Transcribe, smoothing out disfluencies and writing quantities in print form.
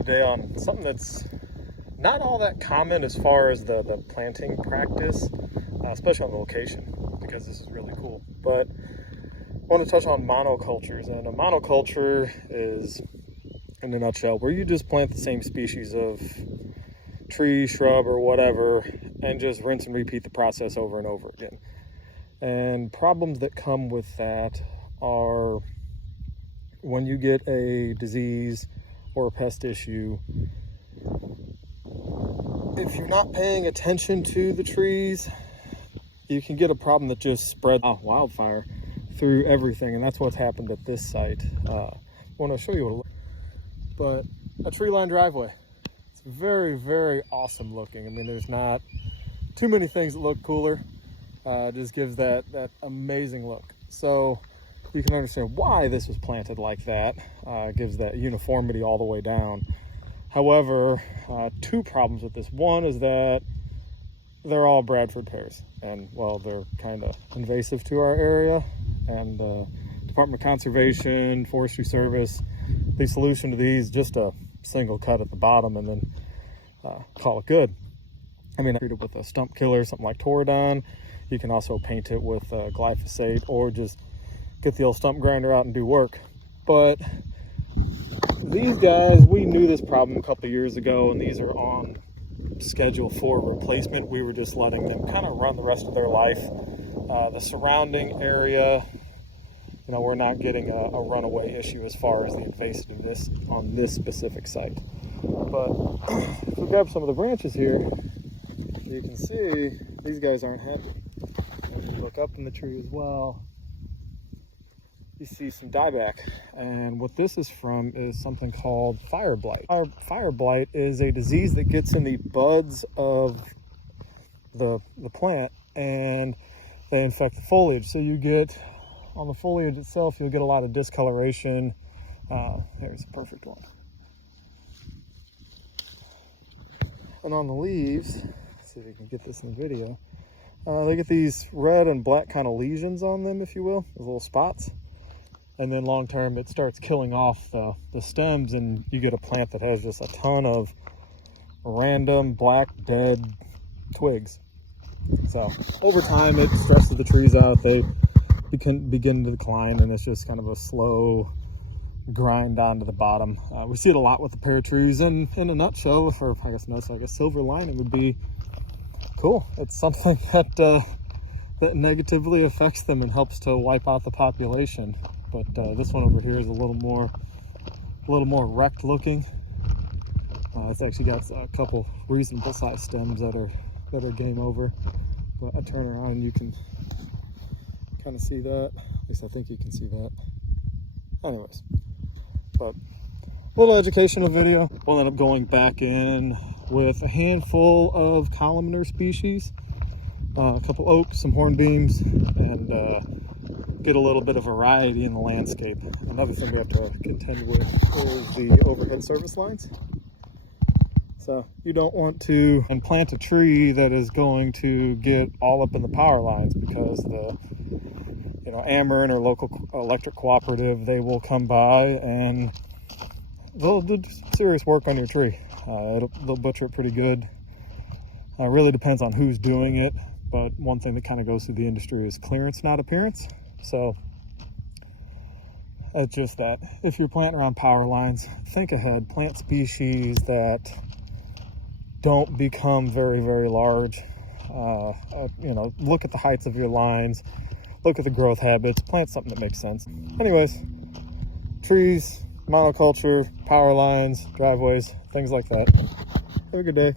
today on something that's not all that common as far as the planting practice, especially on the location, because this is really cool. But I want to touch on monocultures, and a monoculture is, in a nutshell, where you just plant the same species of tree, shrub, or whatever, and just rinse and repeat the process over and over again. And problems that come with that are when you get a disease or a pest issue. If you're not paying attention to the trees, you can get a problem that just spreads wildfire through everything, and that's what's happened at this site. I want to show you what it looks like. But a tree-lined driveway. It's very, very awesome looking. I mean, there's not too many things that look cooler. It just gives that amazing look. So you can understand why this was planted like that. Gives that uniformity all the way down. However, two problems with this. One is that they're all Bradford pears, and well, they're kind of invasive to our area, and Department of Conservation, Forestry Service, the solution to these, just a single cut at the bottom and then call it good. I mean, treat it with a stump killer, something like Toradon. You can also paint it with glyphosate, or just get the old stump grinder out and do work. But these guys, we knew this problem a couple years ago, and these are on schedule for replacement. We were just letting them kind of run the rest of their life. The surrounding area, you know, we're not getting a runaway issue as far as the invasiveness on this specific site. But if we grab some of the branches here, you can see these guys aren't happy. If you look up in the tree as well, you see some dieback, and what this is from is something called fire blight. Fire blight is a disease that gets in the buds of the plant, and they infect the foliage. So you get, on the foliage itself, you'll get a lot of discoloration. There's a perfect one. And on the leaves, let's see if you can get this in the video, they get these red and black kind of lesions on them, if you will, those little spots. And then long term, it starts killing off the stems, and you get a plant that has just a ton of random black dead twigs. So over time, it stresses the trees out. They begin to decline, and it's just kind of a slow grind down to the bottom. We see it a lot with the pear trees, and in a nutshell, or I guess a silver lining would be cool. It's something that that negatively affects them and helps to wipe out the population. But this one over here is a little more wrecked looking. It's actually got a couple reasonable sized stems that are game over. But I turn around and you can kind of see that. At least I think you can see that. Anyways, but a little educational video. We'll end up going back in with a handful of columnar species, a couple oaks, some hornbeams, and get a little bit of variety in the landscape. Another thing we have to contend with is the overhead service lines. So you don't want to plant a tree that is going to get all up in the power lines, because the Ameren or local electric cooperative, they will come by and they'll do serious work on your tree. They'll butcher it pretty good. It really depends on who's doing it, but one thing that kind of goes through the industry is clearance, not appearance. So it's just that if you're planting around power lines, think ahead. Plant species that don't become very, very large. Look at the heights of your lines, look at the growth habits, plant something that makes sense. Anyways, trees, monoculture, power lines, driveways, things like that. Have a good day.